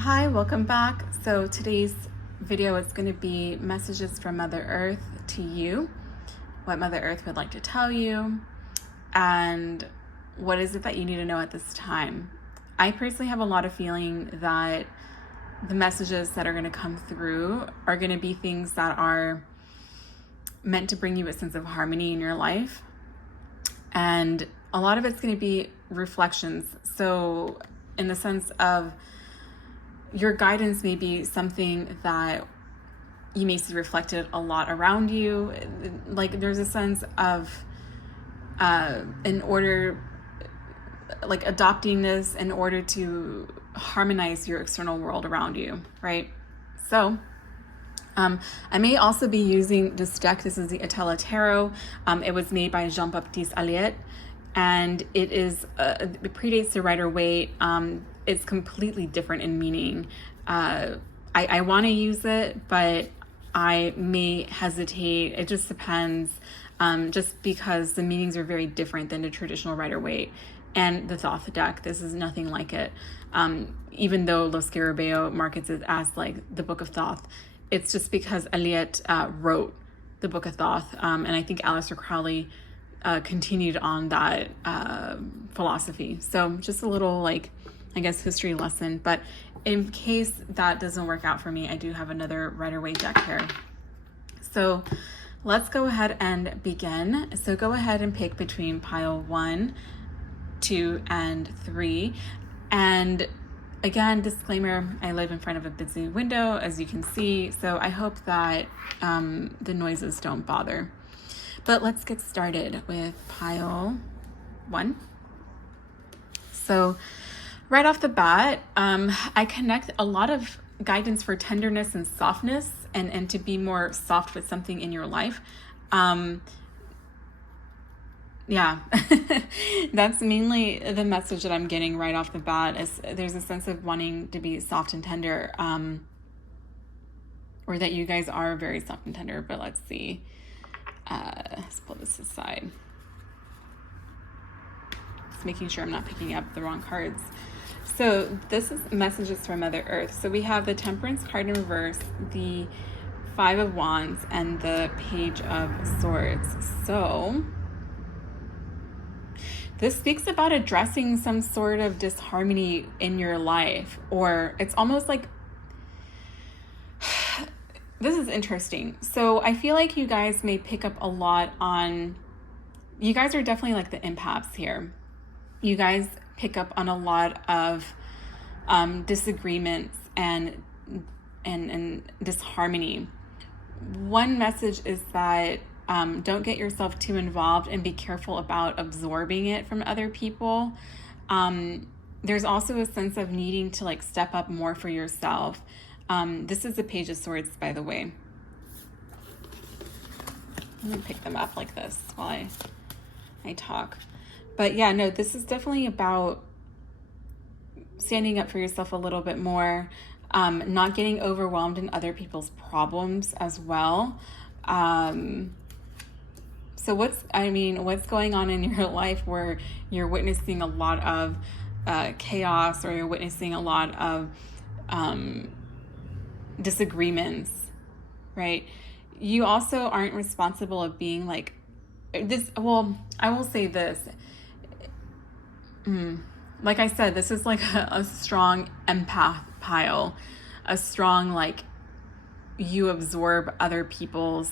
Hi, welcome back. So today's video is going to be messages from Mother Earth to you, what Mother Earth would like to tell you, and what is it that you need to know at this time. I personally have a lot of feeling that the messages that are going to come through are going to be things that are meant to bring you a sense of harmony in your life. And a lot of it's going to be reflections. So in the sense of your guidance may be something that you may see reflected a lot around you. Like there's a sense of in order, like adopting this in order to harmonize your external world around you, right? So I may also be using this deck. This is the Untitled Tarot. It was made by Jean-Baptiste Alliot, and it predates the Rider-Waite. It's completely different in meaning. I want to use it, but I may hesitate. It just depends, just because the meanings are very different than the traditional Rider-Waite and the Thoth deck. This is nothing like it. Even though Lo Scarabeo markets it as like the Book of Thoth, it's just because Alliot wrote the Book of Thoth, and I think Aleister Crowley continued on that philosophy. So just a little, like, I guess, history lesson. But in case that doesn't work out for me, I do have another Rider-Waite deck here. So let's go ahead and begin. So go ahead and pick between pile 1, 2, and 3. And again, disclaimer, I live in front of a busy window, as you can see, so I hope that the noises don't bother. But let's get started with pile 1. So right off the bat, I connect a lot of guidance for tenderness and softness, and to be more soft with something in your life. Yeah, that's mainly the message that I'm getting right off the bat. Is there's a sense of wanting to be soft and tender, or that you guys are very soft and tender. But let's see. Let's pull this aside. Just making sure I'm not picking up the wrong cards. So this is messages from Mother Earth. So we have the Temperance card in reverse, the 5 of Wands, and the Page of Swords. So this speaks about addressing some sort of disharmony in your life, or it's almost like, this is interesting. So I feel like you guys may pick up a lot on, you guys are definitely like the empaths here. You guys pick up on a lot of disagreements and disharmony. One message is that don't get yourself too involved and be careful about absorbing it from other people. There's also a sense of needing to like step up more for yourself. This is the Page of Swords, by the way. Let me pick them up like this while I talk. But yeah, no, this is definitely about standing up for yourself a little bit more, not getting overwhelmed in other people's problems as well. So what's going on in your life where you're witnessing a lot of chaos, or you're witnessing a lot of disagreements, right? You also aren't responsible of being like this. Well, I will say this. Like I said, this is like a strong empath pile, a strong, like, you absorb other people's,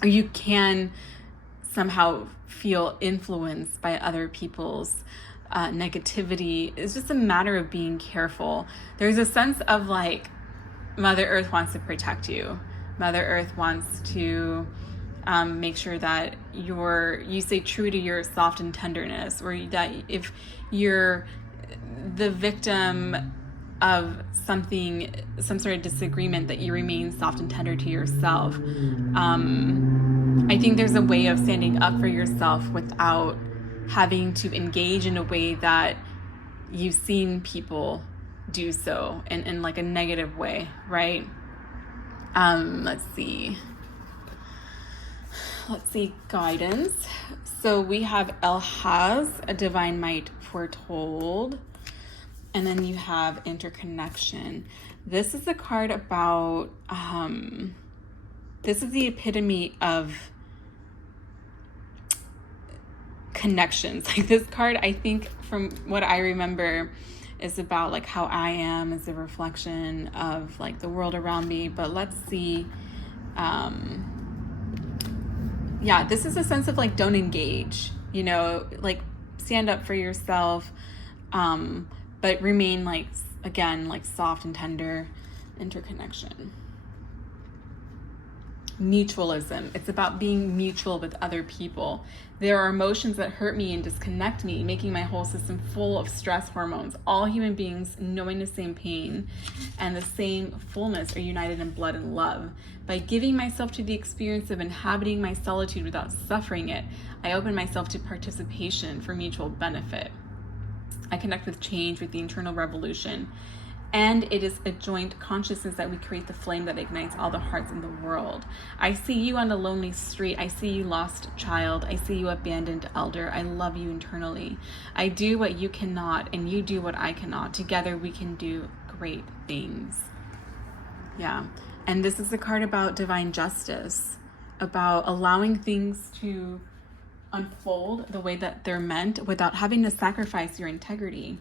or you can somehow feel influenced by other people's negativity. It's just a matter of being careful. There's a sense of like, Mother Earth wants to protect you. Mother Earth wants to make sure that you stay true to your soft and tenderness, or that if you're the victim of something, some sort of disagreement, that you remain soft and tender to yourself. I think there's a way of standing up for yourself without having to engage in a way that you've seen people do so in like a negative way, right? Let's see, guidance. So we have El Haz, a divine might foretold. And then you have interconnection. This is a card about, this is the epitome of connections. Like this card, I think from what I remember, is about like how I am as a reflection of like the world around me. But let's see. Yeah, this is a sense of like, don't engage, you know, like stand up for yourself, but remain like, again, like soft and tender. Interconnection. Mutualism. It's about being mutual with other people. There are emotions that hurt me and disconnect me, making my whole system full of stress hormones. All human beings, knowing the same pain and the same fullness, are united in blood and love. By giving myself to the experience of inhabiting my solitude without suffering it, I open myself to participation for mutual benefit. I connect with change, with the internal revolution. And it is a joint consciousness that we create the flame that ignites all the hearts in the world. I see you on a lonely street. I see you lost child. I see you abandoned elder. I love you internally. I do what you cannot, and you do what I cannot. Together we can do great things. Yeah. And this is a card about divine justice, about allowing things to unfold the way that they're meant without having to sacrifice your integrity.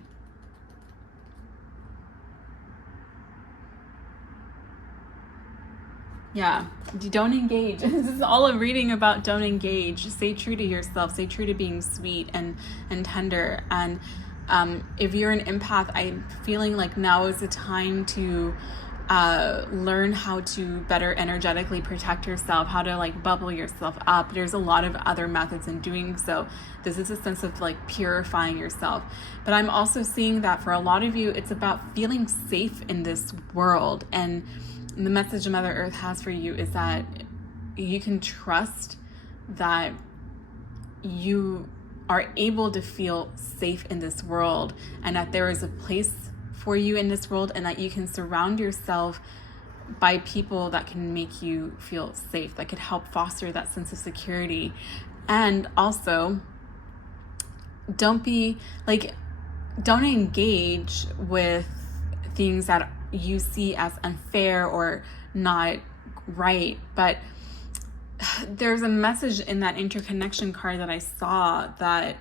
Yeah, don't engage. This is all I'm reading about. Don't engage. Stay true to yourself. Stay true to being sweet and tender. And if you're an empath, I'm feeling like now is the time to learn how to better energetically protect yourself, how to like bubble yourself up. There's a lot of other methods in doing so. This is a sense of like purifying yourself. But I'm also seeing that for a lot of you, it's about feeling safe in this world. And the message Mother Earth has for you is that you can trust that you are able to feel safe in this world, and that there is a place for you in this world, and that you can surround yourself by people that can make you feel safe, that could help foster that sense of security. And also, don't engage with things that you see as unfair or not right. But there's a message in that interconnection card that I saw that,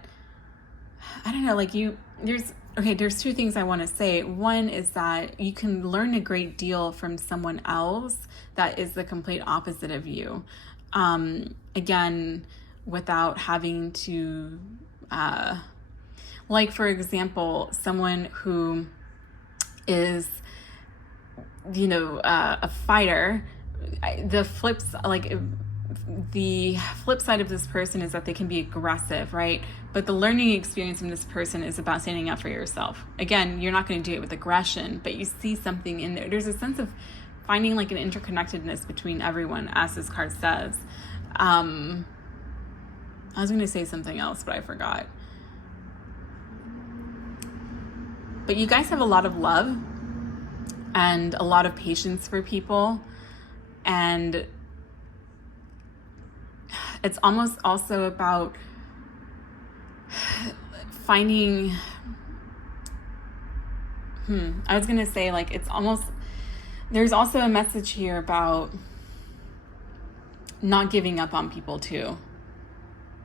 I don't know, like there's two things I want to say. One is that you can learn a great deal from someone else that is the complete opposite of you. Again, without having to, like for example, someone who is, you know, a fighter, the flip side of this person is that they can be aggressive, right? But the learning experience from this person is about standing up for yourself. Again, you're not going to do it with aggression, but you see something in there. There's a sense of finding like an interconnectedness between everyone, as this card says. I was going to say something else, but I forgot. But you guys have a lot of love and a lot of patience for people. And it's almost also about finding, I was going to say, like, it's almost, there's also a message here about not giving up on people too,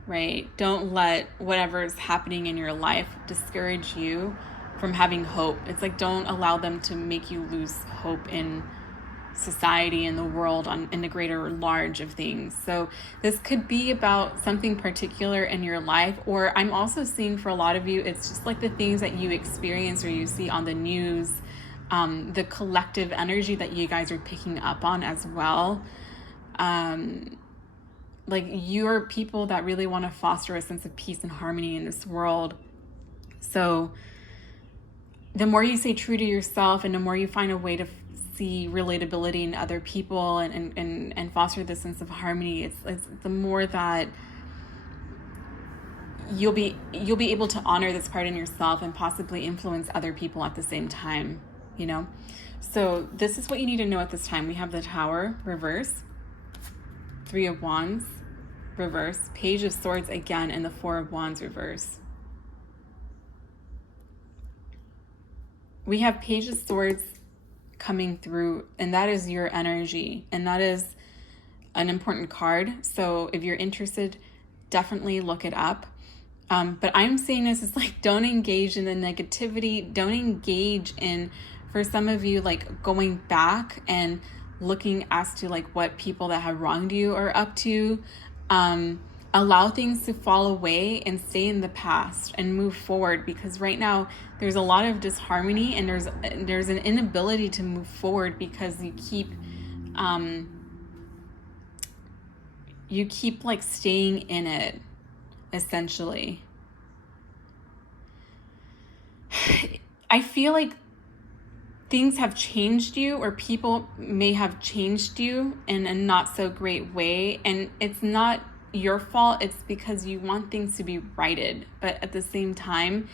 right? Don't let whatever's happening in your life discourage you from having hope. It's like, don't allow them to make you lose hope in society and the world, in the greater large of things. So this could be about something particular in your life, or I'm also seeing for a lot of you, it's just like the things that you experience or you see on the news, the collective energy that you guys are picking up on as well. Like, you're people that really want to foster a sense of peace and harmony in this world. So the more you stay true to yourself, and the more you find a way to see relatability in other people and foster this sense of harmony, it's the more that you'll be able to honor this part in yourself and possibly influence other people at the same time, you know? So this is what you need to know at this time. We have the Tower reverse, Three of Wands reverse, Page of Swords again, and the Four of Wands reverse. we have Page of Swords coming through, and that is your energy, and that is an important card. So if you're interested, definitely look it up. But I'm saying this is like, don't engage in the negativity. Don't engage in, for some of you, like going back and looking as to like what people that have wronged you are up to. Allow things to fall away and stay in the past and move forward, because right now there's a lot of disharmony, and there's an inability to move forward because you keep like staying in it, essentially. I feel like things have changed you, or people may have changed you in a not so great way, and it's not your fault. It's because you want things to be righted, but at the same time,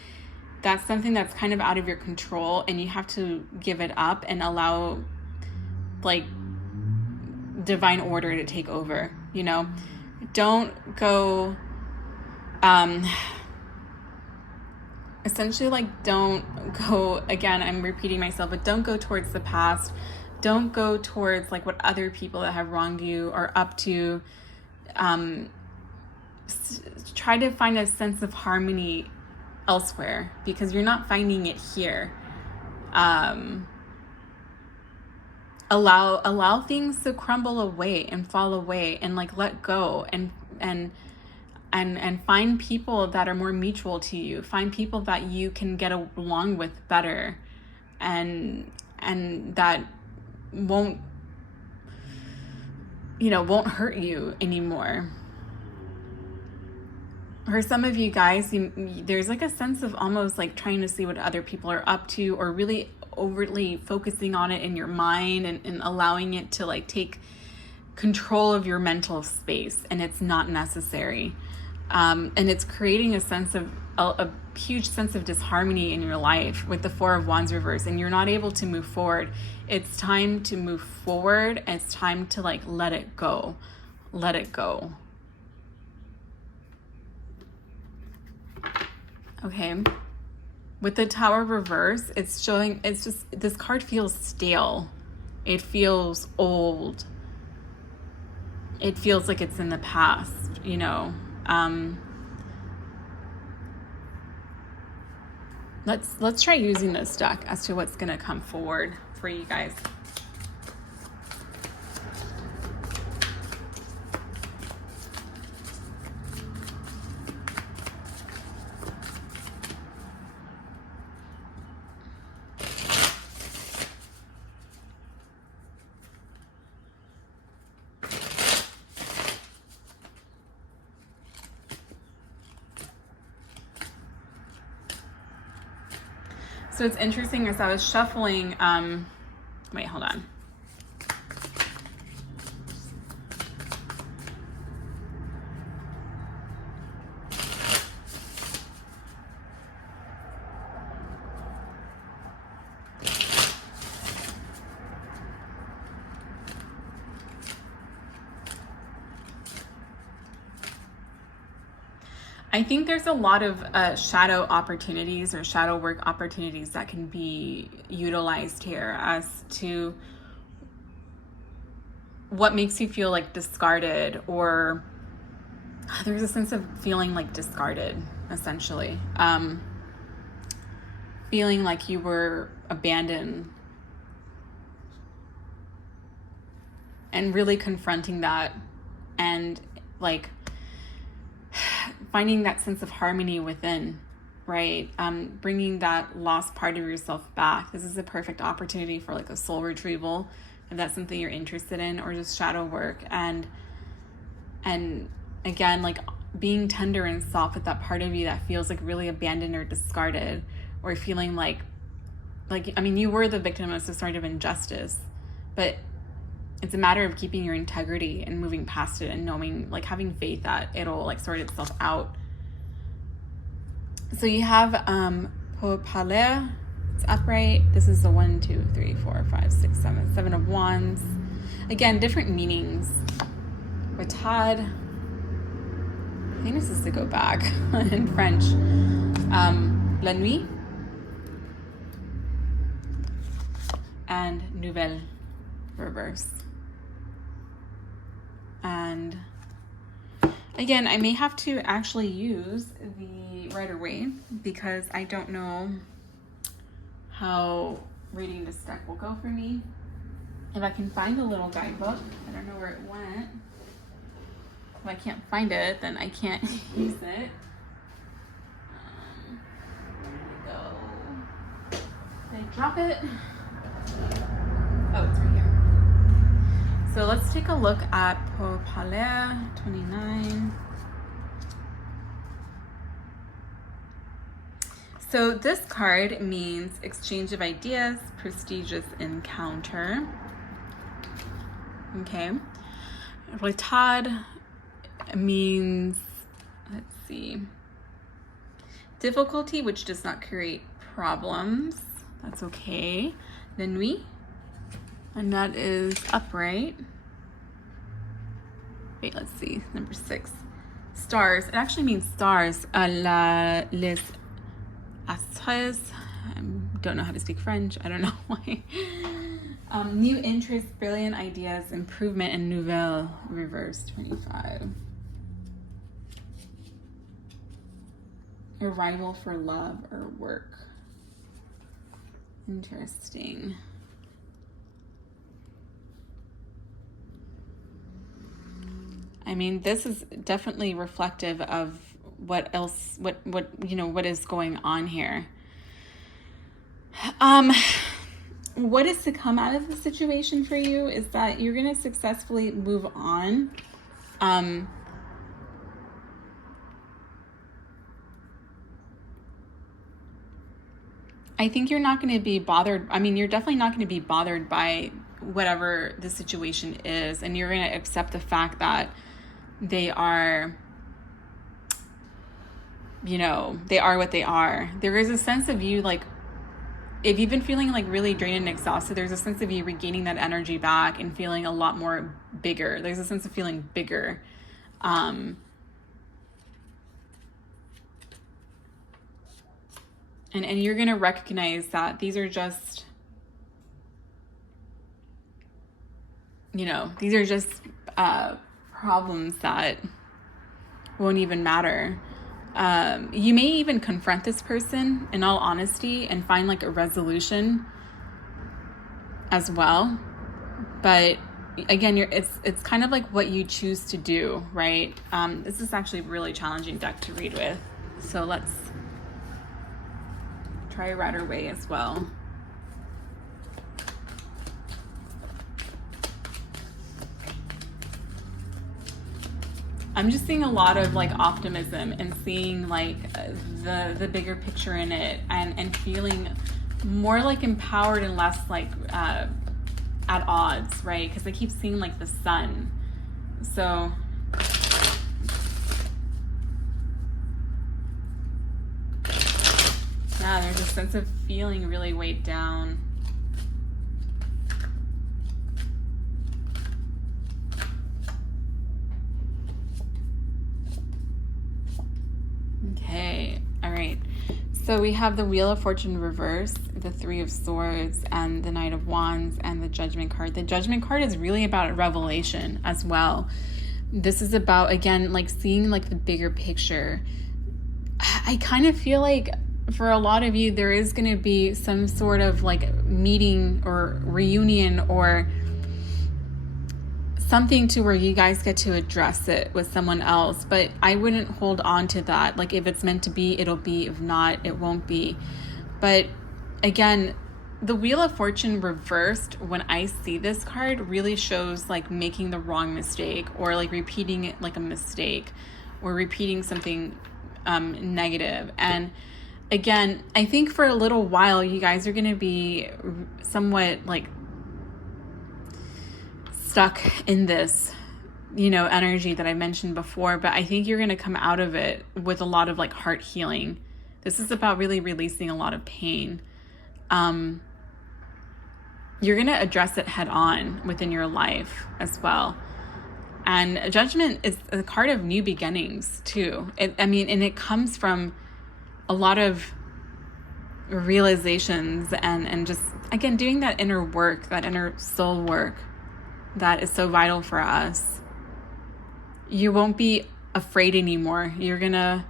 that's something that's kind of out of your control, and you have to give it up and allow like divine order to take over. Don't go essentially, like, don't go, again, I'm repeating myself, but don't go towards the past. Don't go towards like what other people that have wronged you are up to. Try to find a sense of harmony elsewhere, because you're not finding it here. Allow things to crumble away and fall away, and like let go, and find people that are more mutual to you. Find people that you can get along with better, and that won't hurt you anymore. For some of you guys, there's like a sense of almost like trying to see what other people are up to, or really overtly focusing on it in your mind, and allowing it to like take control of your mental space, and it's not necessary. And it's creating a huge sense of disharmony in your life with the Four of Wands reverse, and you're not able to move forward. It's time to move forward, and it's time to like let it go. Let it go. Okay. With the Tower reverse, it's just, this card feels stale. It feels old. It feels like it's in the past, Let's try using this deck as to what's gonna come forward for you guys. So it's interesting, as I was shuffling, wait, hold on. I think there's a lot of shadow opportunities or shadow work opportunities that can be utilized here as to what makes you feel like discarded, or there's a sense of feeling like discarded, essentially. Feeling like you were abandoned, and really confronting that, and like finding that sense of harmony within, right? Bringing that lost part of yourself back. This is a perfect opportunity for like a soul retrieval, if that's something you're interested in, or just shadow work. And again, like being tender and soft with that part of you that feels like really abandoned or discarded, or feeling like, I mean, you were the victim of some sort of injustice, but it's a matter of keeping your integrity and moving past it, and knowing, like having faith that it'll like sort itself out. So you have Popale, it's upright. This is the 1, 2, 3, 4, 5, 6, 7, 7 of Wands. Again, different meanings. Retard. I think this is to go back in French. La nuit. and nouvelle reverse. And again, I may have to actually use the Rider-Waite because I don't know how reading this deck will go for me. If I can find the little guidebook, I don't know where it went. If I can't find it, then I can't use it. Where did it go? Did I drop it? Oh, it's right here. So let's take a look at Pour Parler 29. So this card means exchange of ideas, prestigious encounter. Okay. Retard means, let's see, difficulty which does not create problems. That's okay. La nuit, and that is upright. Wait, let's see, number 6. Stars, it actually means stars. Les astres, I don't know how to speak French, I don't know why. New interest, brilliant ideas, improvement, and nouvelle reverse 25. Arrival for love or work. Interesting. I mean, this is definitely reflective of what else, what is going on here. What is to come out of the situation for you is that you're going to successfully move on. I think you're not going to be bothered. I mean, you're definitely not going to be bothered by whatever the situation is. And you're going to accept the fact that they are, they are what they are. There is a sense of you, like, if you've been feeling like really drained and exhausted, there's a sense of you regaining that energy back and feeling a lot more bigger. There's a sense of feeling bigger. And you're going to recognize that these are just, these are just problems that won't even matter. You may even confront this person in all honesty and find like a resolution as well. But again, it's kind of like what you choose to do, right? This is actually a really challenging deck to read with. So let's try Rider-Waite as well. I'm just seeing a lot of like optimism and seeing like the bigger picture in it, and feeling more like empowered and less like at odds, right? Because I keep seeing like the sun. So yeah, there's a sense of feeling really weighed down. Okay, all right. So we have the Wheel of Fortune reverse, the Three of Swords, and the Knight of Wands, and the Judgment card. The Judgment card is really about revelation as well. This is about, again, like seeing like the bigger picture. I kind of feel like for a lot of you, there is going to be some sort of like meeting or reunion or something to where you guys get to address it with someone else. But I wouldn't hold on to that. Like if it's meant to be, it'll be. If not, it won't be. But again, the Wheel of Fortune reversed, when I see this card, really shows like making the wrong mistake, or like repeating it like a mistake, or repeating something negative. And again, I think for a little while, you guys are going to be somewhat like stuck in this, energy that I mentioned before. But I think you're going to come out of it with a lot of like heart healing. This is about really releasing a lot of pain. You're going to address it head on within your life as well. And Judgment is a card of new beginnings too. And it comes from a lot of realizations and just, again, doing that inner work, that inner soul work that is so vital for us, you won't be afraid anymore. You're going to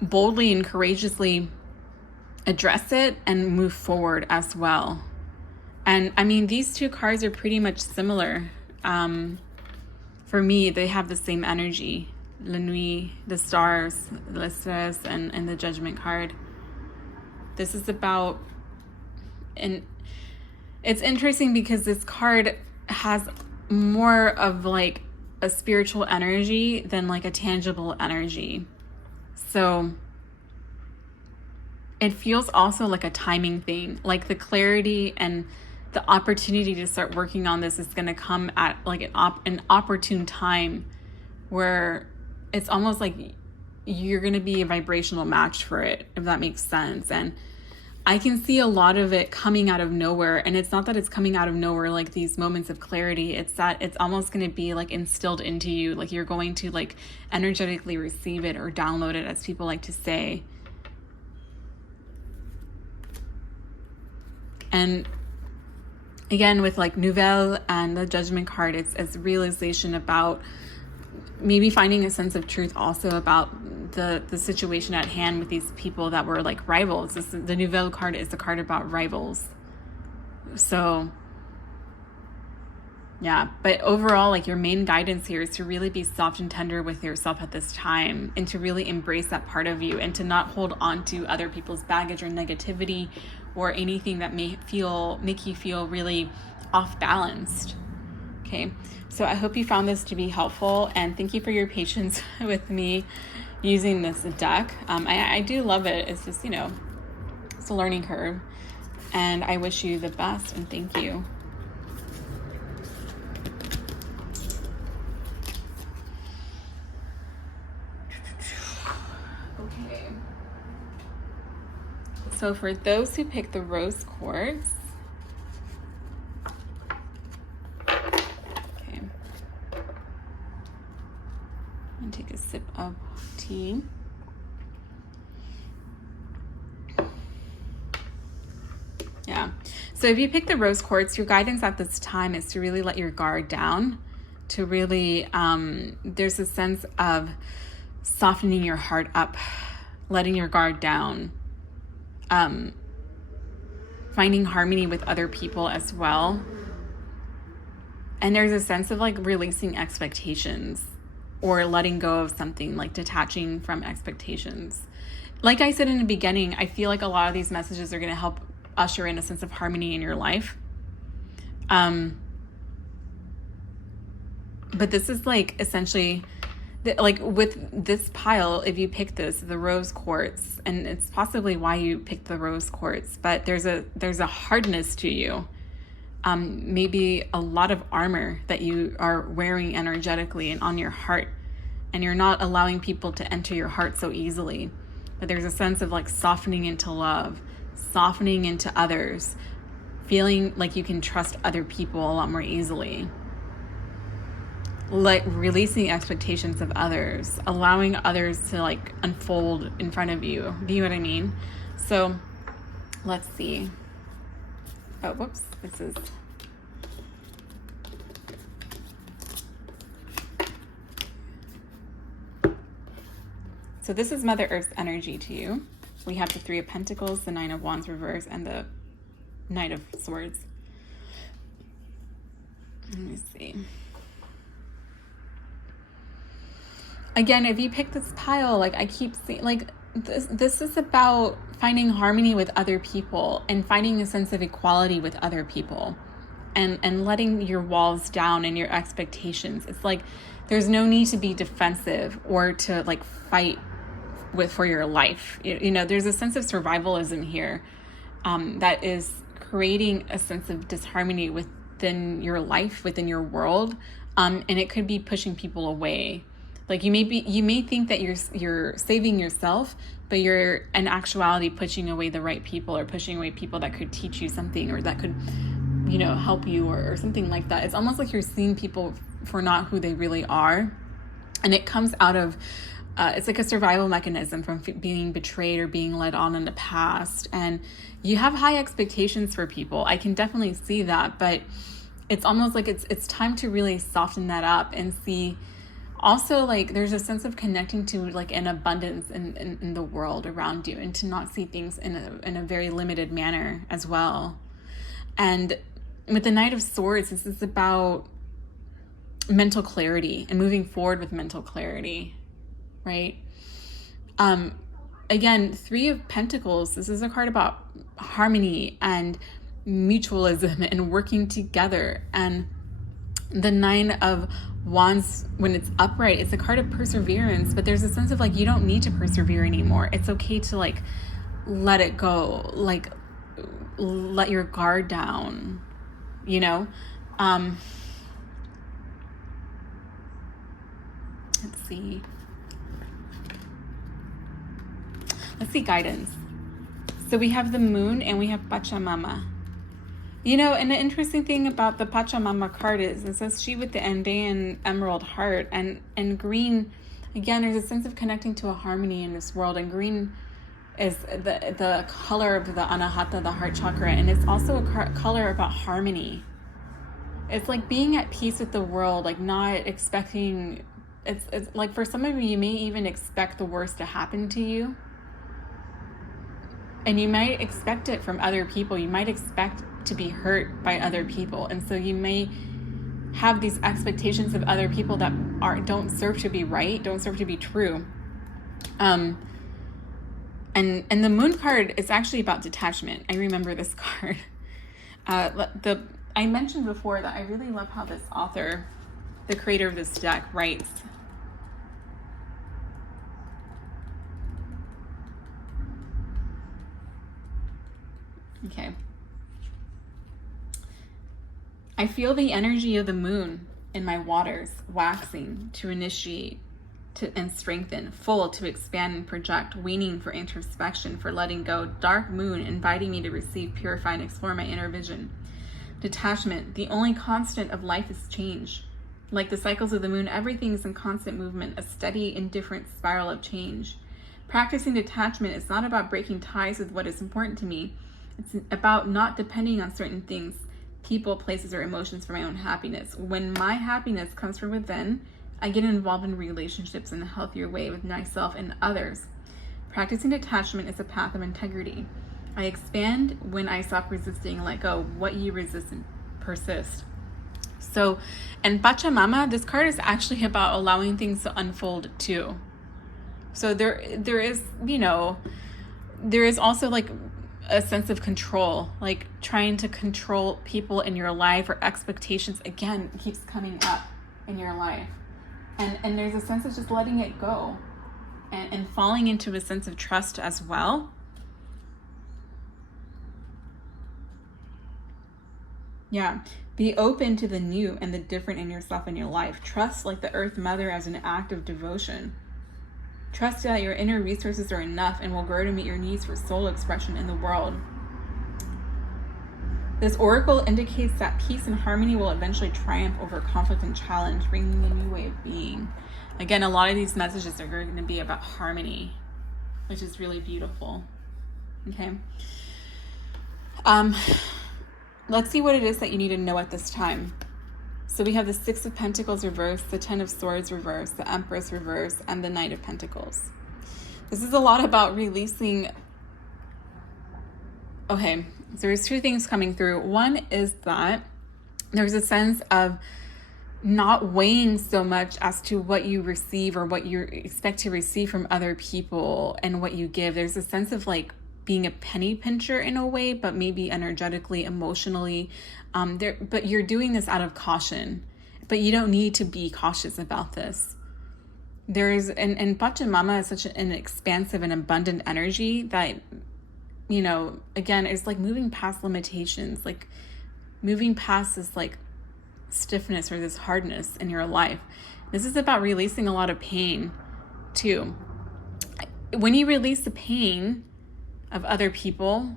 boldly and courageously address it and move forward as well. And I mean, these two cards are pretty much similar. For me, they have the same energy. La Nuit, the stars, the stress, and the Judgment card. This is about, and it's interesting because this card has more of like a spiritual energy than like a tangible energy. So it feels also like a timing thing, like the clarity and the opportunity to start working on this is going to come at like an opportune time where it's almost like you're going to be a vibrational match for it, if that makes sense. And I can see a lot of it coming out of nowhere. And it's not that it's coming out of nowhere, like these moments of clarity. It's that it's almost going to be like instilled into you. Like you're going to like energetically receive it or download it, as people like to say. And again, with like Nouvelle and the Judgment card, it's realization about maybe finding a sense of truth also about the situation at hand with these people that were like rivals. The Nouvelle card is the card about rivals. So yeah, but overall, like your main guidance here is to really be soft and tender with yourself at this time, and to really embrace that part of you, and to not hold on to other people's baggage or negativity or anything that make you feel really off balanced. Okay, so I hope you found this to be helpful, and thank you for your patience with me using this deck. I do love it. It's just, it's a learning curve, and I wish you the best, and thank you. Okay. So for those who pick the rose quartz, and take a sip of tea. Yeah. So if you pick the rose quartz, your guidance at this time is to really let your guard down, to really, there's a sense of softening your heart up, letting your guard down, finding harmony with other people as well. And there's a sense of like releasing expectations, or letting go of something, like detaching from expectations. Like I said in the beginning, I feel like a lot of these messages are going to help usher in a sense of harmony in your life. But this is like essentially, like with this pile, if you pick this, the rose quartz, and it's possibly why you picked the rose quartz, but there's a hardness to you. Maybe a lot of armor that you are wearing energetically and on your heart, and you're not allowing people to enter your heart so easily. But there's a sense of like softening into love, softening into others, feeling like you can trust other people a lot more easily, like releasing expectations of others, allowing others to like unfold in front of you. Do you know what I mean? So let's see. Oh, whoops. This is... So this is Mother Earth's energy to you. We have the Three of Pentacles, the Nine of Wands reverse, and the Knight of Swords. Let me see. Again, if you pick this pile, like I keep seeing, like this is about finding harmony with other people and finding a sense of equality with other people, and letting your walls down and your expectations. It's like there's no need to be defensive or to like fight for your life. There's a sense of survivalism here that is creating a sense of disharmony within your life, within your world, and it could be pushing people away. Like you may think that you're saving yourself, but you're in actuality pushing away the right people, or pushing away people that could teach you something, or that could, help you, or something like that. It's almost like you're seeing people for not who they really are. And it comes out of it's like a survival mechanism from being betrayed or being led on in the past. And you have high expectations for people. I can definitely see that, but it's almost like it's time to really soften that up and see. Also, like, there's a sense of connecting to like an abundance in the world around you, and to not see things in a very limited manner as well. And with the Knight of Swords, this is about mental clarity and moving forward with mental clarity, right? Again, Three of Pentacles, this is a card about harmony and mutualism and working together. And the Nine of Wands, when it's upright, it's a card of perseverance, but there's a sense of like, you don't need to persevere anymore. It's okay to like let it go, like let your guard down, you know? Let's see guidance. So we have the Moon and we have Pachamama. You know, and the interesting thing about the Pachamama card is it says she with the Andean emerald heart, and green, again, there's a sense of connecting to a harmony in this world, and green is the color of the Anahata, the heart chakra, and it's also a color about harmony. It's like being at peace with the world, like not expecting, it's like for some of you may even expect the worst to happen to you. And you might expect it from other people. You might expect to be hurt by other people. And so you may have these expectations of other people that don't serve to be right, don't serve to be true. And the Moon card is actually about detachment. I remember this card. I mentioned before that I really love how this author, the creator of this deck, writes. Okay. I feel the energy of the moon in my waters, waxing to initiate and strengthen, full to expand and project, waning for introspection, for letting go, dark moon inviting me to receive, purify, and explore my inner vision. Detachment, the only constant of life is change. Like the cycles of the moon, everything is in constant movement, a steady, indifferent spiral of change. Practicing detachment is not about breaking ties with what is important to me. It's about not depending on certain things, people, places, or emotions for my own happiness. When my happiness comes from within, I get involved in relationships in a healthier way with myself and others. Practicing detachment is a path of integrity. I expand when I stop resisting, let go. What you resist and persist. So, and Pachamama, this card is actually about allowing things to unfold too. So there is, you know, there is also like a sense of control, like trying to control people in your life, or expectations, again, keeps coming up in your life. And there's a sense of just letting it go and falling into a sense of trust as well. Yeah, be open to the new and the different in yourself and your life. Trust like the Earth Mother as an act of devotion. Trust that your inner resources are enough and will grow to meet your needs for soul expression in the world. This oracle indicates that peace and harmony will eventually triumph over conflict and challenge, bringing a new way of being. Again, a lot of these messages are going to be about harmony, which is really beautiful. Okay. Let's see what it is that you need to know at this time. So we have the Six of Pentacles reversed, the Ten of Swords reversed, the Empress reversed, and the Knight of Pentacles. This is a lot about releasing. Okay, so there's two things coming through. One is that there's a sense of not weighing so much as to what you receive or what you expect to receive from other people and what you give. There's a sense of like being a penny pincher in a way, but maybe energetically, emotionally. But you're doing this out of caution, but you don't need to be cautious about this. And Pachamama is such an expansive and abundant energy that, you know, again, it's like moving past limitations, like moving past this like stiffness or this hardness in your life. This is about releasing a lot of pain too. When you release the pain of other people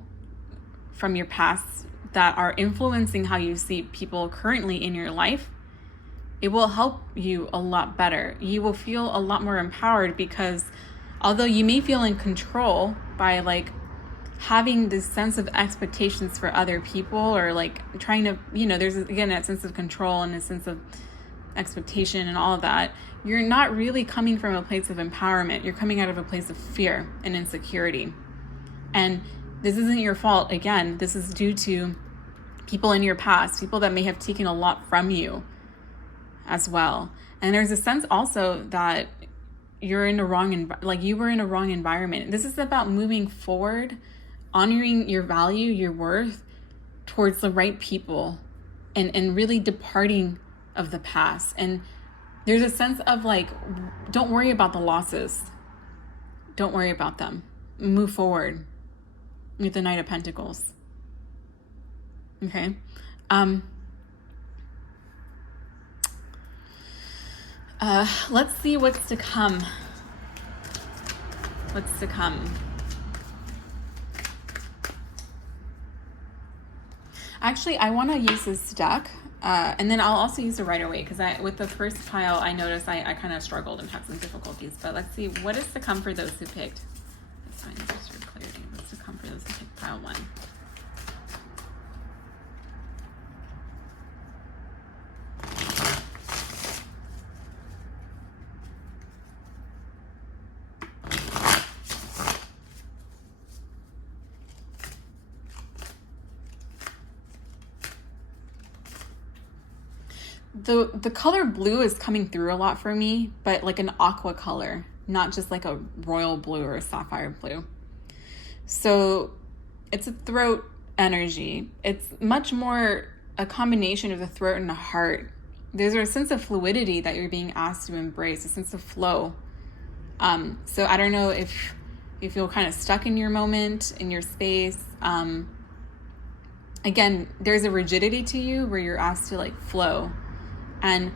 from your past that are influencing how you see people currently in your life, it will help you a lot better. You will feel a lot more empowered, because although you may feel in control by like having this sense of expectations for other people, or like trying to, there's again that sense of control and a sense of expectation and all of that, you're not really coming from a place of empowerment. You're coming out of a place of fear and insecurity. And this isn't your fault. Again, this is due to people in your past, people that may have taken a lot from you as well. And there's a sense also that you're in a you were in a wrong environment. This is about moving forward, honoring your value, your worth towards the right people, and really departing of the past. And there's a sense of like, don't worry about the losses. Don't worry about them. Move forward with the Knight of Pentacles. Okay. Let's see what's to come. What's to come? Actually, I want to use this deck, and then I'll also use the Rider-Waite, because with the first pile, I noticed I kind of struggled and had some difficulties. But let's see what is to come for those who picked. Let's find this for clarity. What's to come for those who picked pile 1? The color blue is coming through a lot for me, but like an aqua color, not just like a royal blue or a sapphire blue. So it's a throat energy. It's much more a combination of the throat and the heart. There's a sense of fluidity that you're being asked to embrace, a sense of flow. So I don't know if you feel kind of stuck in your moment, in your space. Again, there's a rigidity to you where you're asked to like flow. And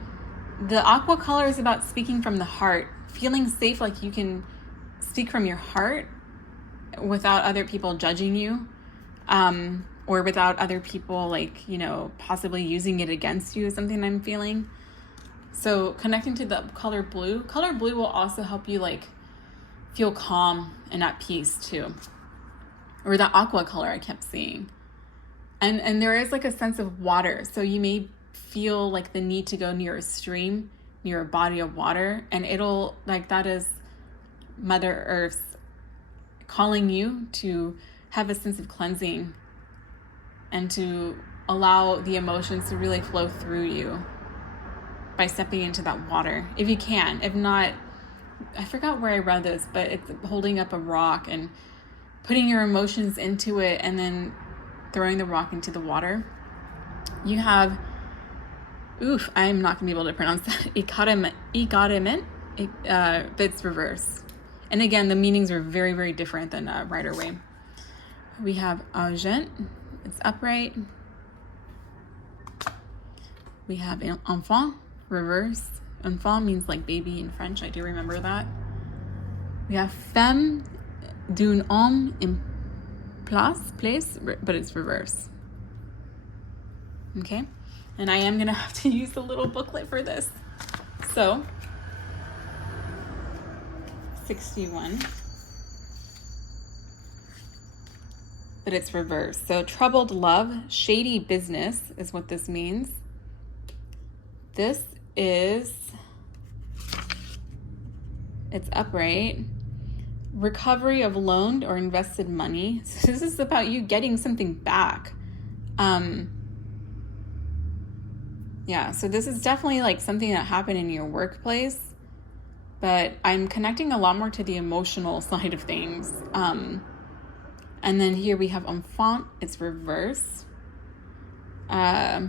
the aqua color is about speaking from the heart, feeling safe, like you can speak from your heart without other people judging you, or without other people like, possibly using it against you is something I'm feeling. So connecting to the color blue will also help you like feel calm and at peace too. Or the aqua color I kept seeing. And there is like a sense of water. So you may feel like the need to go near a stream, near a body of water, and it'll like, that is Mother Earth's calling you to have a sense of cleansing and to allow the emotions to really flow through you by stepping into that water, if you can. If not, I forgot where I read this, but it's holding up a rock and putting your emotions into it and then throwing the rock into the water. You have, I'm not gonna be able to pronounce that, Ikadement, but it's reverse. And again, the meanings are very, very different than Rider-Waite. We have Argent, it's upright. We have Enfant, reverse. Enfant means like baby in French, I do remember that. We have Femme d'un homme en place, but it's reverse. Okay, and I am gonna have to use a little booklet for this. So, 61. But it's reverse. So troubled love, shady business is what this means. This is, it's upright. Recovery of loaned or invested money. So this is about you getting something back. Yeah, so this is definitely like something that happened in your workplace, but I'm connecting a lot more to the emotional side of things. And then here we have Enfant, it's reverse. A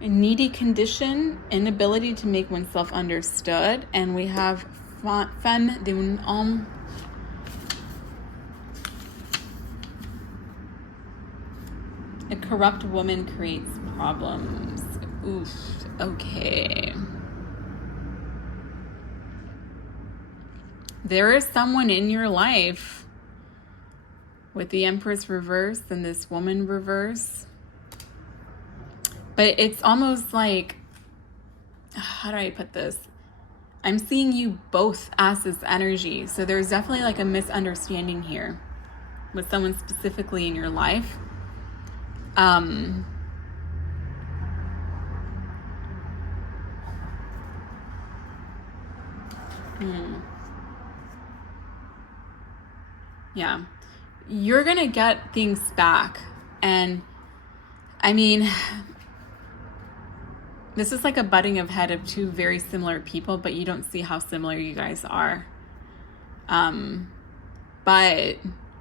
needy condition, inability to make oneself understood. And we have Femme d'un homme. A corrupt woman creates problems. Oof, okay. There is someone in your life with the Empress reverse and this woman reverse. But it's almost like how do I put this? I'm seeing you both as this energy. So there's definitely like a misunderstanding here with someone specifically in your life. Yeah. You're going to get things back. And I mean, this is like a butting of head of two very similar people, but you don't see how similar you guys are. But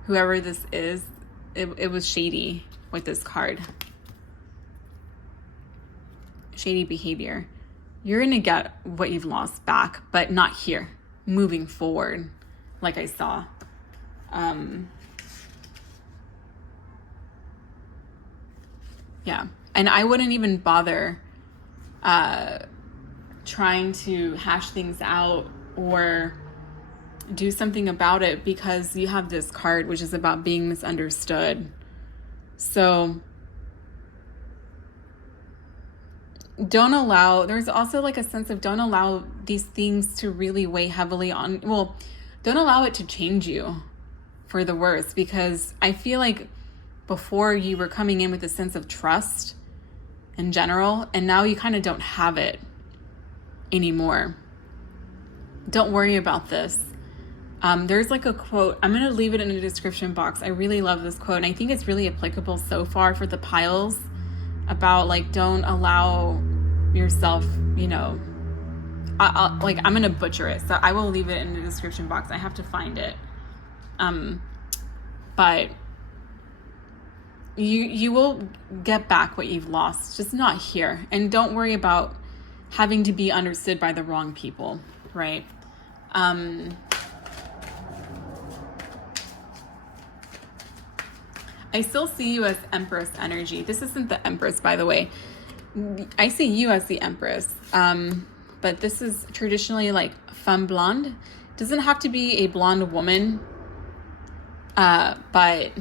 whoever this is, it was shady with this card. Shady behavior. You're going to get what you've lost back, but not here. Moving forward, like I saw. Yeah. And I wouldn't even bother trying to hash things out or do something about it, because you have this card which is about being misunderstood. So don't allow, there's also like a sense of don't allow these things to really weigh heavily on, well, don't allow it to change you for the worse, because I feel like before you were coming in with a sense of trust in general, and now you kind of don't have it anymore. Don't worry about this. There's like a quote, I'm going to leave it in the description box. I really love this quote, and I think it's really applicable so far for the piles, about like, don't allow yourself, you know, I'm going to butcher it, so I will leave it in the description box. I have to find it. But you will get back what you've lost, just not here. And don't worry about having to be understood by the wrong people, right? I still see you as Empress energy. This isn't the Empress, by the way. I see you as the Empress. But this is traditionally like femme blonde. Doesn't have to be a blonde woman. But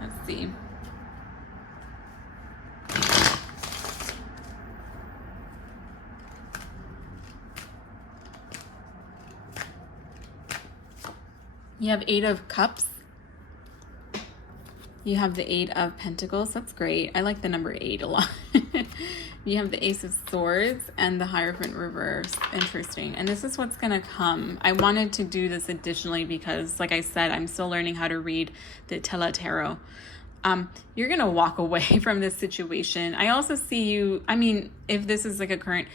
let's see. You have 8 of Cups. You have the 8 of Pentacles. That's great. I like the number 8 a lot. You have the Ace of Swords and the Hierophant reverse. Interesting. And this is what's going to come. I wanted to do this additionally because, like I said, I'm still learning how to read the Tela Tarot. You're going to walk away from this situation. I also see you, I mean, if this is like a current,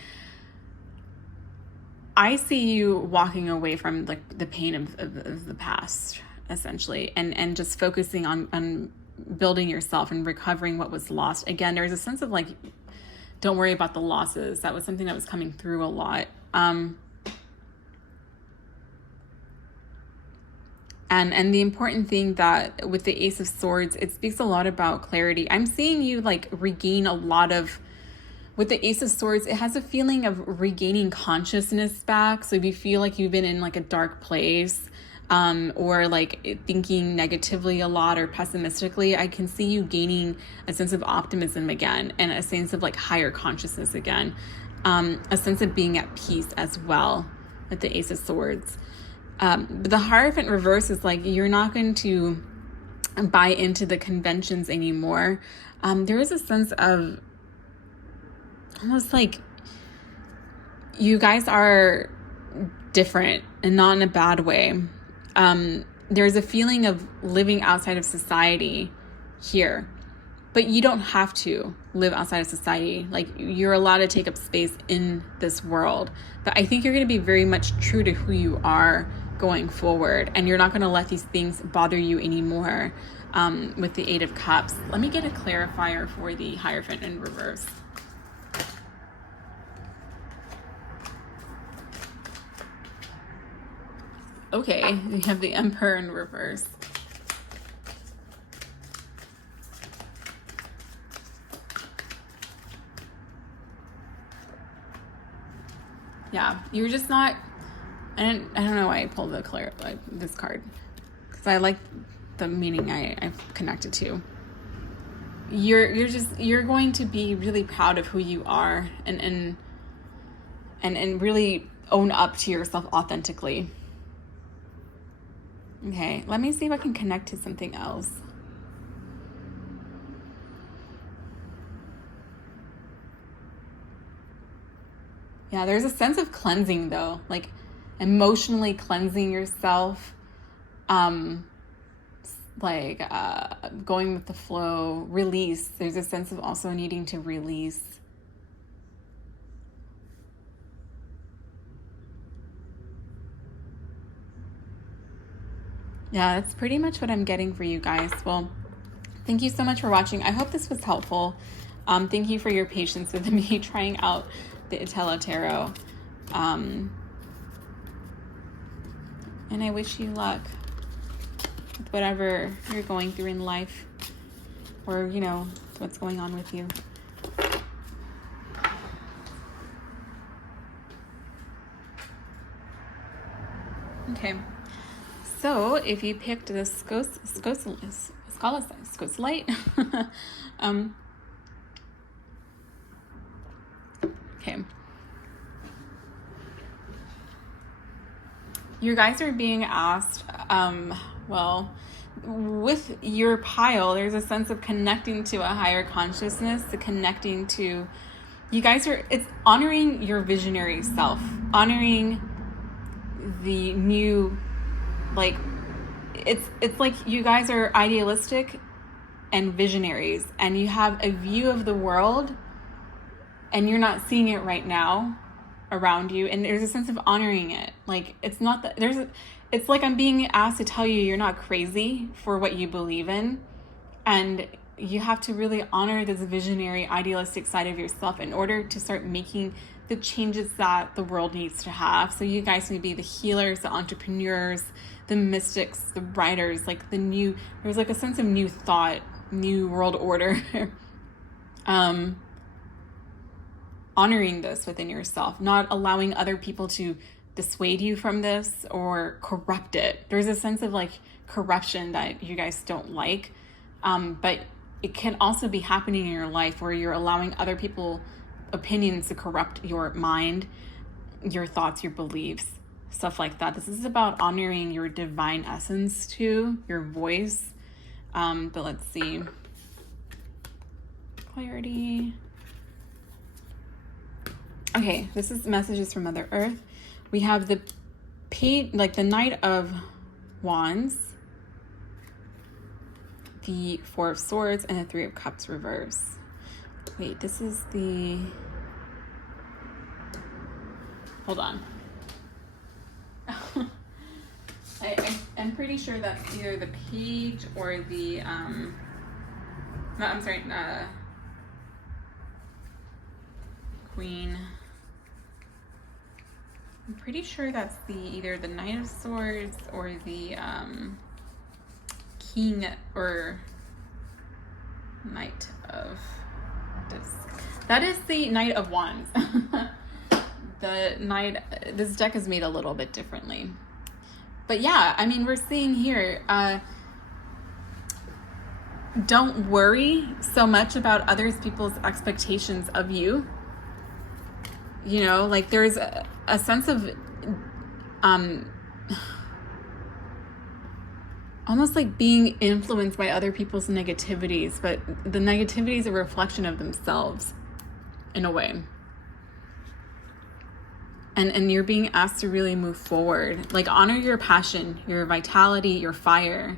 I see you walking away from like the pain of the past, essentially, and just focusing on building yourself and recovering what was lost. Again, there's a sense of like, don't worry about the losses. That was something that was coming through a lot. And the important thing that with the Ace of Swords, it speaks a lot about clarity. I'm seeing you like regain a lot of, with the Ace of Swords, it has a feeling of regaining consciousness back. So if you feel like you've been in like a dark place, or like thinking negatively a lot or pessimistically, I can see you gaining a sense of optimism again, and a sense of like higher consciousness again, a sense of being at peace as well with the Ace of Swords. But the Hierophant reverse is like, you're not going to buy into the conventions anymore. There is a sense of almost like you guys are different, and not in a bad way. There's a feeling of living outside of society here, but you don't have to live outside of society. Like, you're allowed to take up space in this world, but I think you're going to be very much true to who you are going forward, and you're not going to let these things bother you anymore. With the 8 of Cups, let me get a clarifier for the Hierophant in reverse. Okay, we have the Emperor in reverse. Yeah, you're just not, And I don't know why I pulled this card, because I like the meaning I've connected to. You're going to be really proud of who you are, and really own up to yourself authentically. Okay, let me see if I can connect to something else. Yeah, there's a sense of cleansing though, like emotionally cleansing yourself, going with the flow, release. There's a sense of also needing to release. Yeah, that's pretty much what I'm getting for you guys. Well, thank you so much for watching. I hope this was helpful. Thank you for your patience with me trying out the Untitled Tarot. And I wish you luck with whatever you're going through in life, or, what's going on with you. Okay. So if you picked the Scosalite, okay. You guys are being asked, with your pile, there's a sense of connecting to a higher consciousness, it's honoring your visionary self, honoring the new, it's like you guys are idealistic and visionaries, and you have a view of the world and you're not seeing it right now around you, and there's a sense of honoring it. Like, it's not that it's like I'm being asked to tell you you're not crazy for what you believe in, and you have to really honor this visionary, idealistic side of yourself in order to start making the changes that the world needs to have. So you guys may be the healers, the entrepreneurs, the mystics, the writers, there's a sense of new thought, new world order. Honoring this within yourself, not allowing other people to dissuade you from this or corrupt it. There's a sense of corruption that you guys don't like, but it can also be happening in your life where you're allowing other people's opinions to corrupt your mind, your thoughts, your beliefs, stuff like that. This is about honoring your divine essence too, your voice. But let's see. Clarity. Okay, this is messages from Mother Earth. We have the the Knight of Wands, the Four of Swords, and the Three of Cups reverse. Wait, this is the... Hold on. I'm pretty sure that's either the Page or the... No, I'm sorry, Queen. I'm pretty sure that's either the Knight of Swords or the King or Knight of that is the Knight of Wands. This deck is made a little bit differently. But yeah, I mean, we're seeing here, don't worry so much about other people's expectations of you. There's a sense of almost like being influenced by other people's negativities, but the negativity is a reflection of themselves in a way. And you're being asked to really move forward. Honor your passion, your vitality, your fire.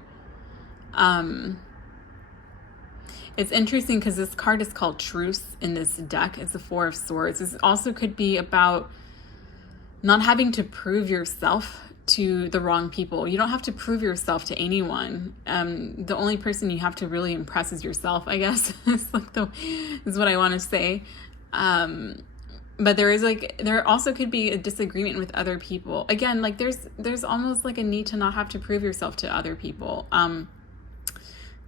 It's interesting because this card is called Truce in this deck. It's the Four of Swords. This also could be about not having to prove yourself to the wrong people. You don't have to prove yourself to anyone. The only person you have to really impress is yourself, I guess. is what I want to say. But there also could be a disagreement with other people. Again, there's almost a need to not have to prove yourself to other people.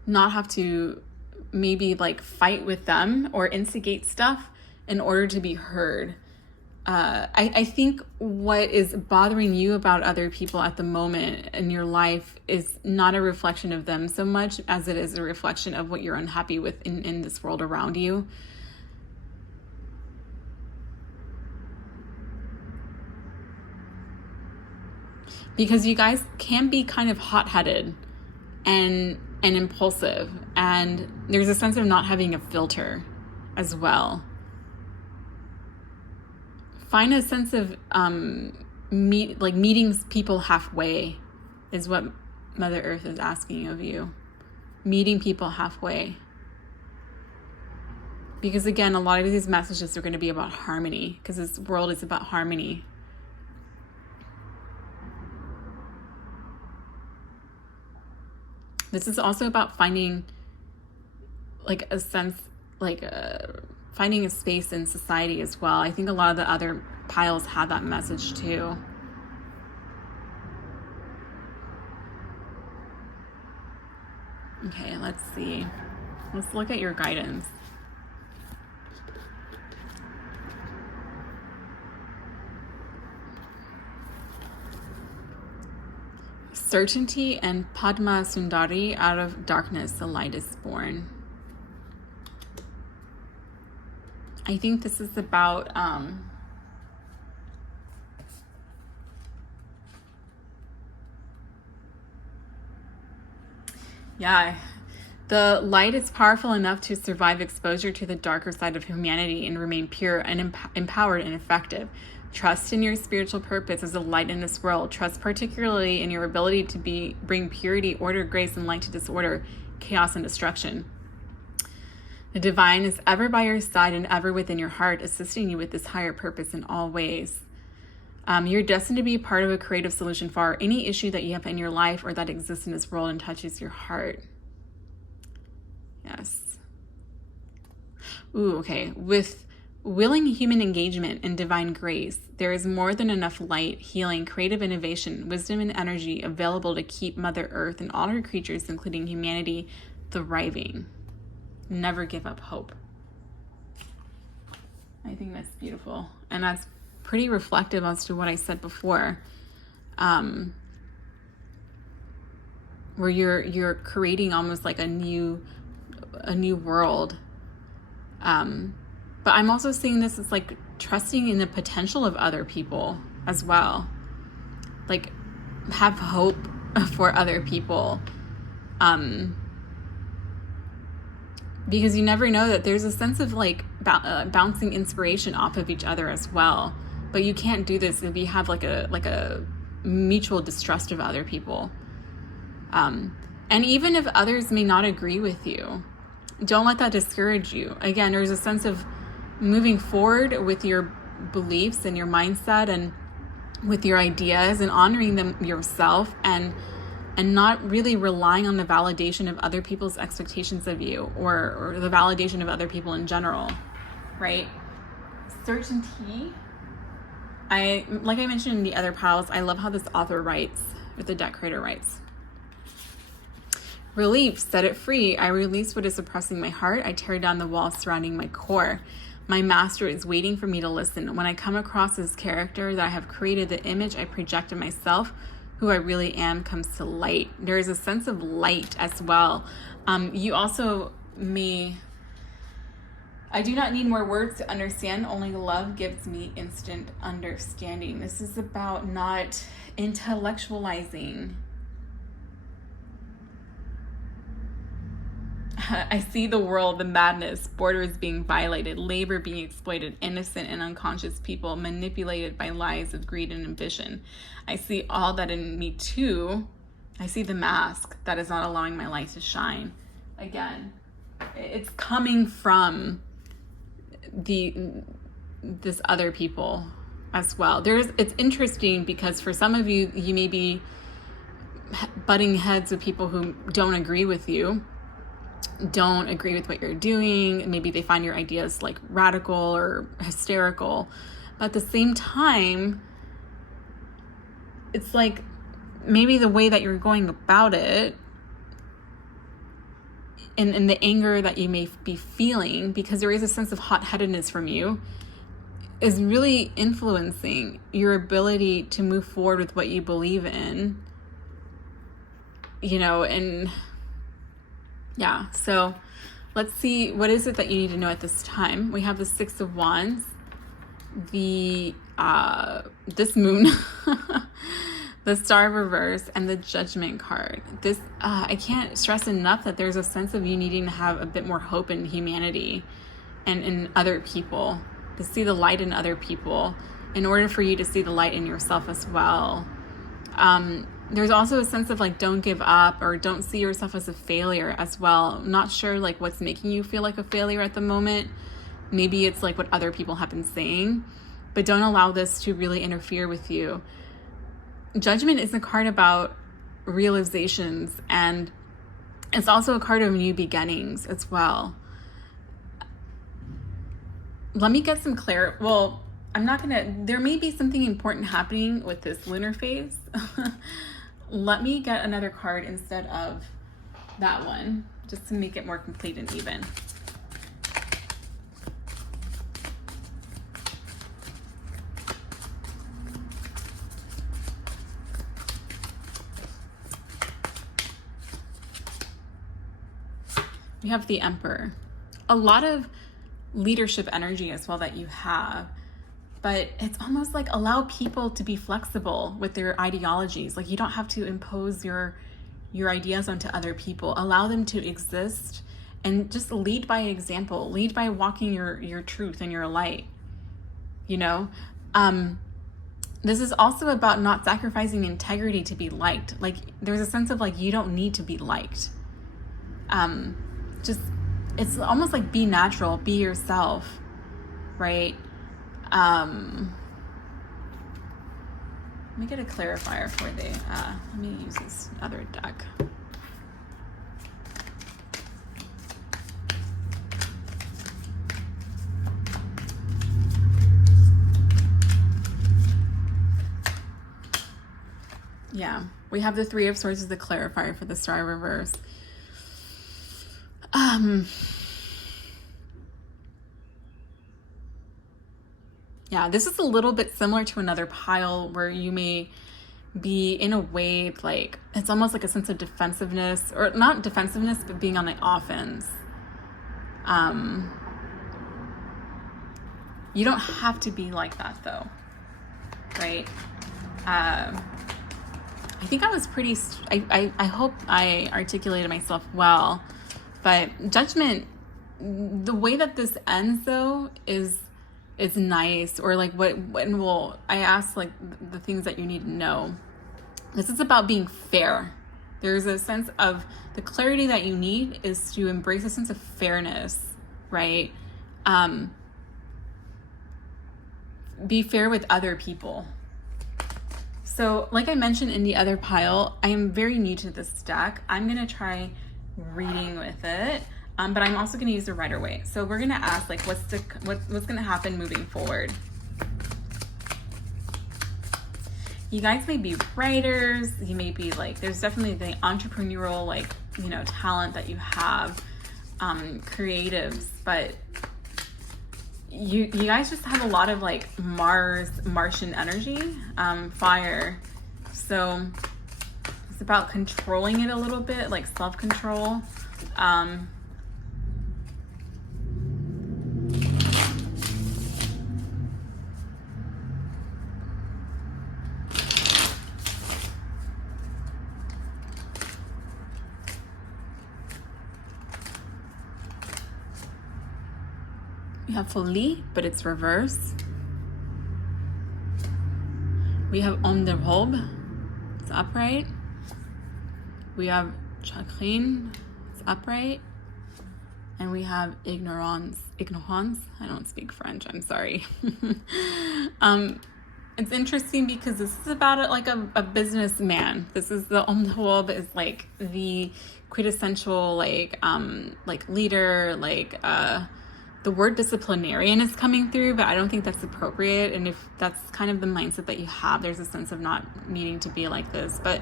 Not have to maybe fight with them or instigate stuff in order to be heard. I think what is bothering you about other people at the moment in your life is not a reflection of them so much as it is a reflection of what you're unhappy with in this world around you. Because you guys can be kind of hot-headed and impulsive, and there's a sense of not having a filter as well. Find a sense of meeting people halfway is what Mother Earth is asking of you. Meeting people halfway. Because again, a lot of these messages are going to be about harmony, because this world is about harmony. This is also about finding a sense, finding a space in society as well. I think a lot of the other piles have that message too. Okay, let's see. Let's look at your guidance. Certainty and Padma Sundari, out of darkness the light is born. I think this is about the light is powerful enough to survive exposure to the darker side of humanity and remain pure and empowered and effective. Trust in your spiritual purpose as a light in this world. Trust particularly in your ability to bring purity, order, grace, and light to disorder, chaos, and destruction. The divine is ever by your side and ever within your heart, assisting you with this higher purpose in all ways. You're destined to be part of a creative solution for any issue that you have in your life or that exists in this world and touches your heart. Yes. Ooh, okay. With willing human engagement and divine grace, there is more than enough light, healing, creative innovation, wisdom, and energy available to keep Mother Earth and all her creatures, including humanity, thriving. Never give up hope. I think that's beautiful. And that's pretty reflective as to what I said before. Where you're creating almost like a new world. But I'm also seeing this as like trusting in the potential of other people as well. Like, have hope for other people. Because you never know that there's a sense of like bouncing inspiration off of each other as well. But you can't do this if you have like a mutual distrust of other people. And even if others may not agree with you, don't let that discourage you. Again, there's a sense of moving forward with your beliefs and your mindset and with your ideas and honoring them yourself and not really relying on the validation of other people's expectations of you or the validation of other people in general, right? Certainty. Like I mentioned in the other piles, I love how this author writes, or the deck creator writes. Relief, set it free. I release what is suppressing my heart. I tear down the walls surrounding my core. My master is waiting for me to listen. When I come across this character that I have created, the image I project of myself, who I really am, comes to light. There is a sense of light as well. You also may... I do not need more words to understand. Only love gives me instant understanding. This is about not intellectualizing. I see the world, the madness, borders being violated, labor being exploited, innocent and unconscious people manipulated by lies of greed and ambition. I see all that in me too. I see the mask that is not allowing my light to shine. Again, it's coming from this other people as well. It's interesting because for some of you, you may be butting heads with people who don't agree with you, don't agree with what you're doing. Maybe they find your ideas like radical or hysterical. But at the same time, it's like maybe the way that you're going about it and the anger that you may be feeling, because there is a sense of hot-headedness from you, is really influencing your ability to move forward with what you believe in, and yeah. So let's see, what is it that you need to know at this time? We have the Six of Wands, this moon, the Star reverse, and the Judgment card. This, I can't stress enough that there's a sense of you needing to have a bit more hope in humanity and in other people, to see the light in other people in order for you to see the light in yourself as well. There's also a sense of like, don't give up, or don't see yourself as a failure as well. I'm not sure like what's making you feel like a failure at the moment. Maybe it's like what other people have been saying, but don't allow this to really interfere with you. Judgment is a card about realizations, and it's also a card of new beginnings as well. Let me get some clarity. Well, there may be something important happening with this lunar phase. Let me get another card instead of that one, just to make it more complete and even. We have the Emperor. A lot of leadership energy as well that you have, but it's almost like allow people to be flexible with their ideologies. Like, you don't have to impose your ideas onto other people. Allow them to exist and just lead by example. Lead by walking your truth and your light. This is also about not sacrificing integrity to be liked. Like, there's a sense of like, you don't need to be liked. It's almost like be natural, be yourself, right? Let me get a clarifier for let me use this other deck. Yeah, we have the Three of Swords as the clarifier for the Star reverse. Yeah, this is a little bit similar to another pile where you may be in a way like, it's almost like a sense of defensiveness, or not defensiveness, but being on the offense. You don't have to be like that though, right? I think I was I hope I articulated myself well, but Judgment, the way that this ends though is nice, or like I asked like the things that you need to know. This is about being fair. There's a sense of the clarity that you need is to embrace a sense of fairness, right? Be fair with other people. So like I mentioned in the other pile, I am very new to this deck. I'm going to try reading with it. But I'm also going to use the Rider-Waite. So we're going to ask like, what's going to happen moving forward? You guys may be writers. You may be like, there's definitely the entrepreneurial, like, talent that you have, creatives, but you guys just have a lot of like Martian energy, fire. So it's about controlling it a little bit, like self-control. We have Folie, but it's reverse. We have Homme de Robe, it's upright. We have Chagrin, it's upright. And we have Ignorance. I don't speak French, I'm sorry. It's interesting because this is about like a businessman. This is the Homme de Robe is like the quintessential like leader, like the word disciplinarian is coming through, but I don't think that's appropriate. And if that's kind of the mindset that you have, there's a sense of not needing to be like this. But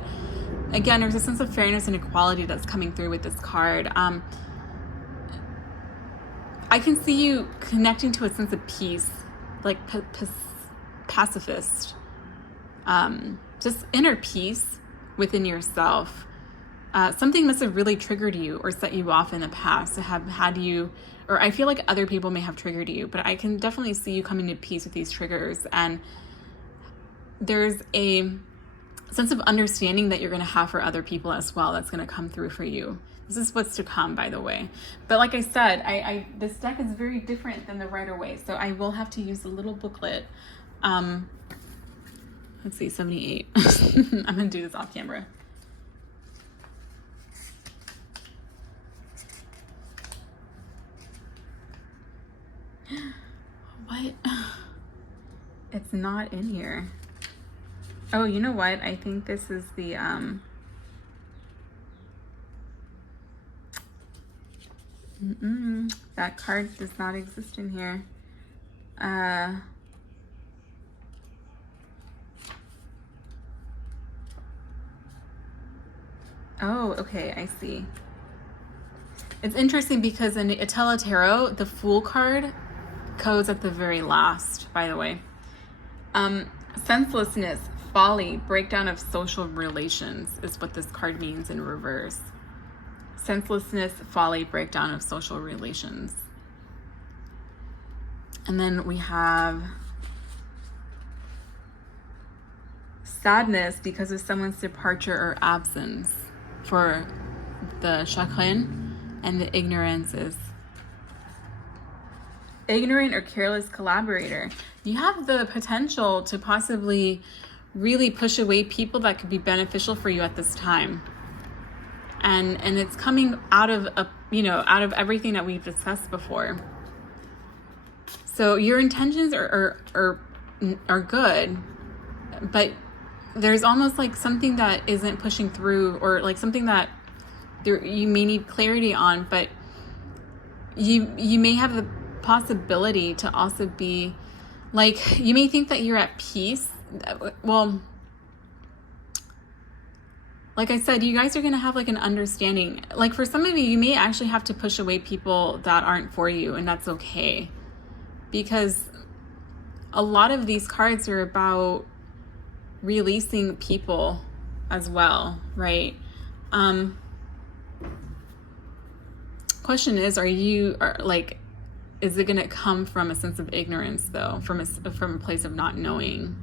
again, there's a sense of fairness and equality that's coming through with this card. I can see you connecting to a sense of peace like pacifist, just inner peace within yourself. Something must have really triggered you or set you off in the past to have had you, or I feel like other people may have triggered you, but I can definitely see you coming to peace with these triggers. And there's a sense of understanding that you're going to have for other people as well that's going to come through for you. This is what's to come, by the way. But like I said, this deck is very different than the Rider-Waite, so I will have to use a little booklet. Let's see, 78. I'm going to do this off camera. What? It's not in here. Oh, you know what? I think this is the that card does not exist in here. Oh, okay, I see. It's interesting because in Itala Tarot, the Fool card goes at the very last, by the way. Senselessness, folly, breakdown of social relations is what this card means in reverse. Senselessness, folly, breakdown of social relations. And then we have sadness because of someone's departure or absence for the chagrin, and the ignorance is ignorant or careless collaborator. You have the potential to possibly really push away people that could be beneficial for you at this time. And it's coming out of out of everything that we've discussed before. So your intentions are good, but there's almost like something that isn't pushing through, or like something that you may need clarity on, but you may have the possibility to also be like, you may think that you're at peace. Well, like I said, you guys are going to have like an understanding. Like for some of you, you may actually have to push away people that aren't for you, and that's okay. Because a lot of these cards are about releasing people as well, right? Question is, is it going to come from a sense of ignorance, though, from a place of not knowing?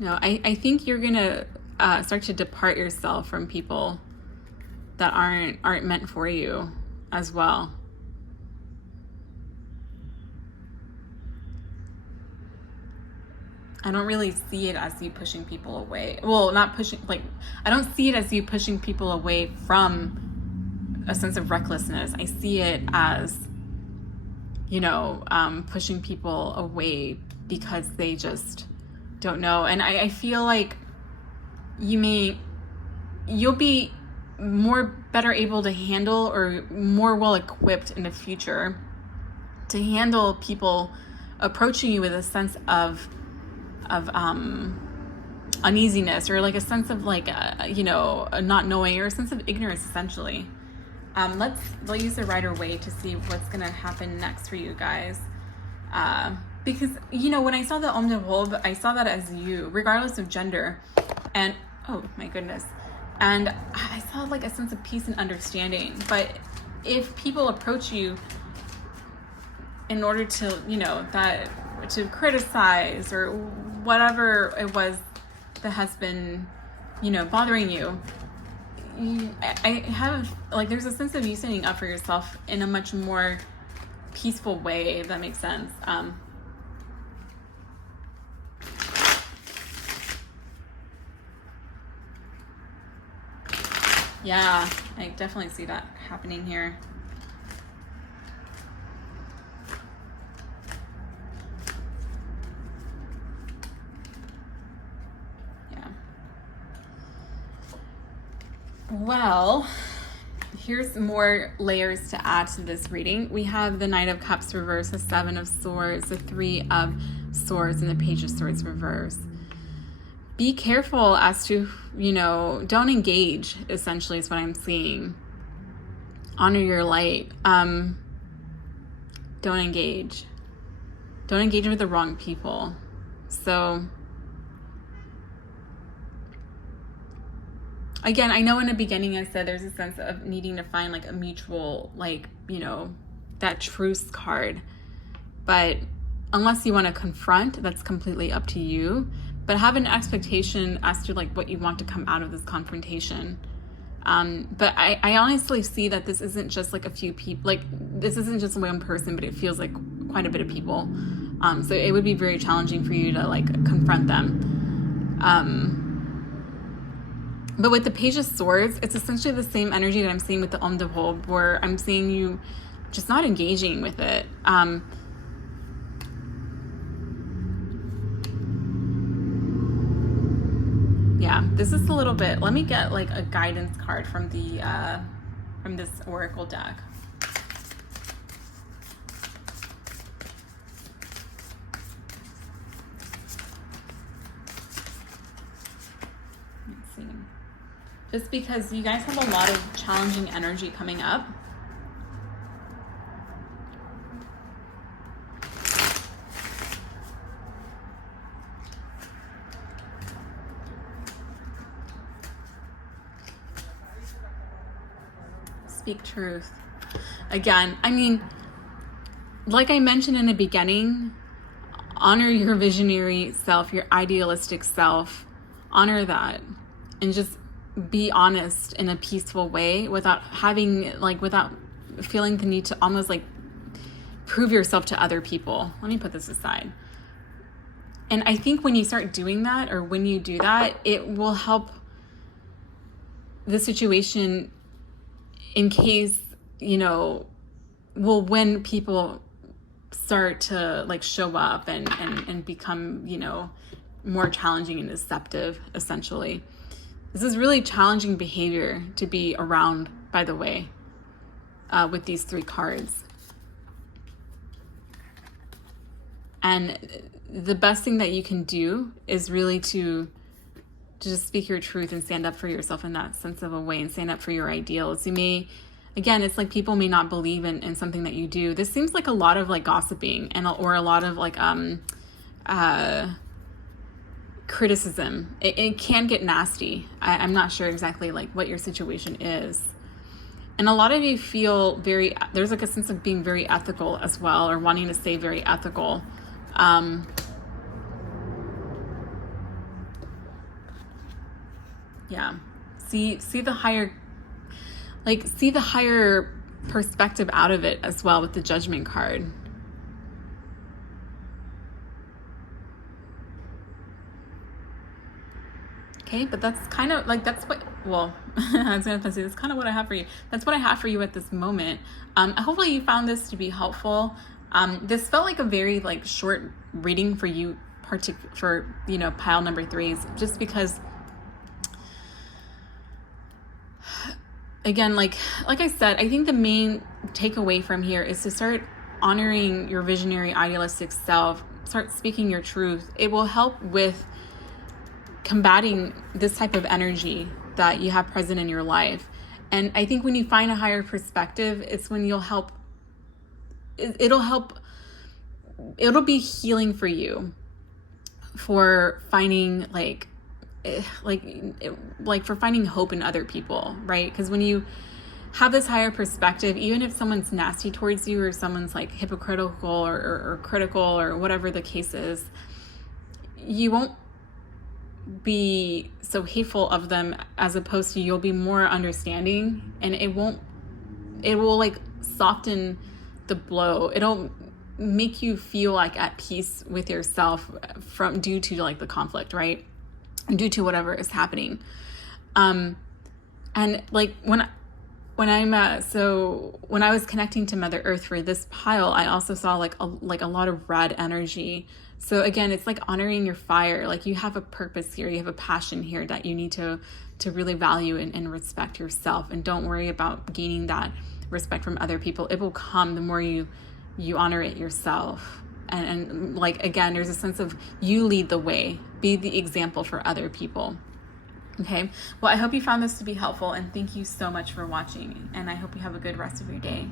No, I think you're going to start to depart yourself from people that aren't meant for you as well. I don't really see it as you pushing people away. Well, not pushing, like, I don't see it as you pushing people away from a sense of recklessness. I see it as, pushing people away because they just don't know. And I feel like you'll be better able to handle, or more well equipped in the future to handle people approaching you with a sense of uneasiness, or like a sense of like a not knowing, or a sense of ignorance, essentially. Let's use the Rider-Waite to see what's gonna happen next for you guys, because when I saw the Homme de Robe, I saw that as you, regardless of gender. And oh my goodness, and I saw like a sense of peace and understanding. But if people approach you in order to to criticize or whatever it was that has been, bothering you, I have, like, there's a sense of you standing up for yourself in a much more peaceful way, if that makes sense. Yeah, I definitely see that happening here. Well, here's more layers to add to this reading. We have the Knight of Cups reverse, the Seven of Swords, the Three of Swords, and the Page of Swords reverse. be careful as to, don't engage, essentially, is what I'm seeing. Honor your light. Don't engage. Don't engage with the wrong people. So, again, I know in the beginning I said there's a sense of needing to find like a mutual, like, that truce card. But unless you want to confront, that's completely up to you. But have an expectation as to like what you want to come out of this confrontation. But I honestly see that this isn't just like a few people, like this isn't just one person, but it feels like quite a bit of people. So it would be very challenging for you to like confront them. But with the Page of Swords, it's essentially the same energy that I'm seeing with the Homme de Aube, where I'm seeing you just not engaging with it. Yeah, this is a little bit, let me get like a guidance card from the from this oracle deck. Let's see. Just because you guys have a lot of challenging energy coming up. Speak truth. Again, I mean, like I mentioned in the beginning, honor your visionary self, your idealistic self. Honor that. And just be honest in a peaceful way without feeling the need to almost like prove yourself to other people. Let me put this aside. And I think when you start doing that, or when you do that, it will help the situation in case, when people start to like show up and become, more challenging and deceptive, essentially. This is really challenging behavior to be around, by the way, with these three cards. And the best thing that you can do is really to just speak your truth and stand up for yourself in that sense of a way, and stand up for your ideals. You may, again, it's like people may not believe in something that you do. This seems like a lot of like gossiping or a lot of like criticism. It can get nasty. I'm not sure exactly like what your situation is. And a lot of you feel there's like a sense of being very ethical as well, or wanting to stay very ethical. Yeah. See the higher perspective out of it as well with the Judgment card. Okay, but that's kind of like, that's what, well, I was going to say, that's kind of what I have for you. That's what I have for you at this moment. Hopefully you found this to be helpful. This felt like a very like short reading for you, for, pile number 3s, just because, again, like I said, I think the main takeaway from here is to start honoring your visionary, idealistic self. Start speaking your truth. It will help with combating this type of energy that you have present in your life. And I think when you find a higher perspective, it's when it'll be healing for you, for finding for finding hope in other people, right? Because when you have this higher perspective, even if someone's nasty towards you, or someone's like hypocritical or critical, or whatever the case is, you won't be so hateful of them, as opposed to you'll be more understanding, and it will like soften the blow. It'll make you feel like at peace with yourself due to like the conflict, right? Due to whatever is happening. And like when I was connecting to Mother Earth for this pile, I also saw like a lot of red energy. So again, it's like honoring your fire. Like you have a purpose here, you have a passion here that you need to really value and respect yourself. And don't worry about gaining that respect from other people. It will come the more you honor it yourself. And like, again, there's a sense of you lead the way, be the example for other people. Okay, well, I hope you found this to be helpful, and thank you so much for watching, and I hope you have a good rest of your day.